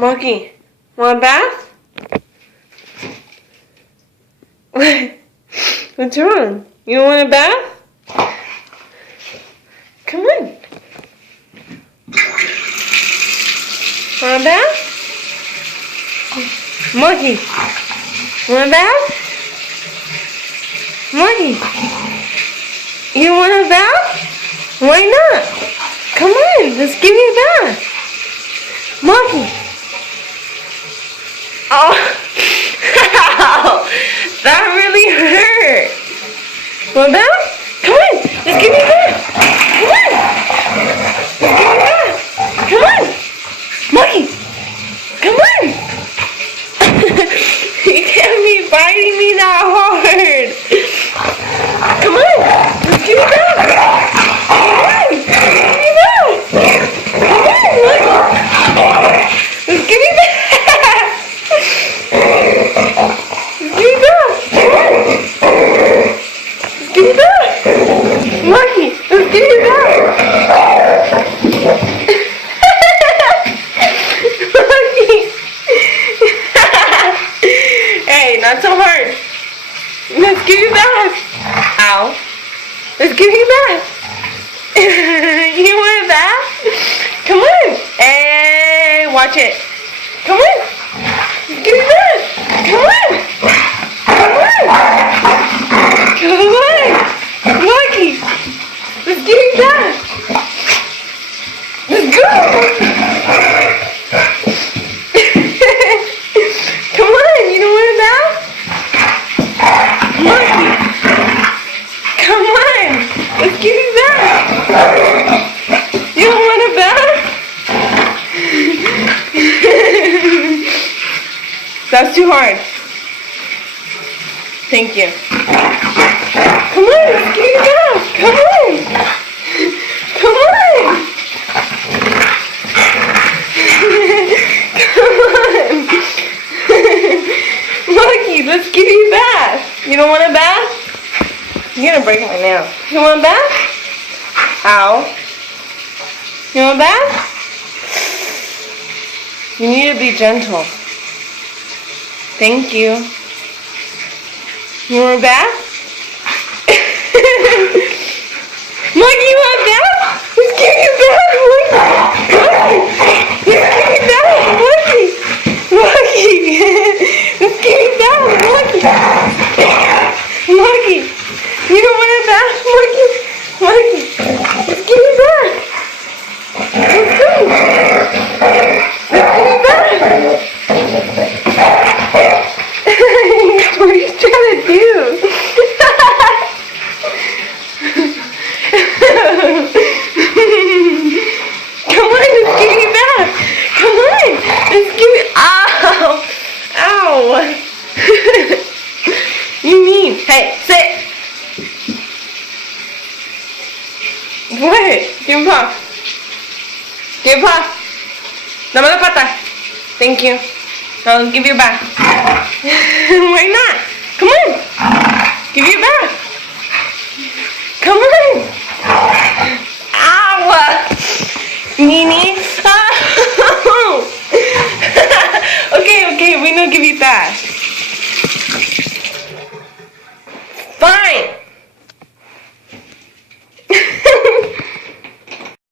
Monkey, want a bath? What's wrong? You don't want a bath? Come on. Want a bath? Monkey, want a bath? Monkey, you want a bath? Why not? Come on, let's give you a bath. Monkey. Oh, that really hurt. Want a bath? Come on, let's give you a bath. Come on. Let's give you a bath. Come on. Monkey, come on. You can't be biting me that hard. Come on, let's give you a bath. Come on, let's give you a bath. Come on, let's give you a bath. Monkey, let's give you that. Monkey. Hey, not so hard. Let's give you that. Ow. Let's give you that. You want a bath? Come on. Hey, watch it. Come on. Let's give you that. Come on. Come on. Come on. Monkey, let's give you that. Let's go. Come on, you don't want a bath? Monkey, come on, let's give you that. You don't want a bath? That's too hard. Thank you. Come on, let's give you that. Come on. Come on. Come on. Monkey, let's give you a bath. You don't want a bath? You're gonna break my nail. You want a bath? Ow. You want a bath? You need to be gentle. Thank you. You want a bath? Monkey, you want a bath? Let's give you a bath, Monkey. Let's give you a bath, Monkey. Monkey. Let's give you a bath, Monkey. Monkey. You don't want a bath, Monkey? Monkey. Let's give you a bath. Let's go. Let's give you a bath. What are you trying to do? Come on, let's give you a bath. Come on, let's give you. Ow! Ow! You mean? Hey, sit. What? Give him a paw. Give him a paw. Dame la pata. Thank you. I'll give you a bath. Why not? Come on. Give you a bath. Come on. Ow!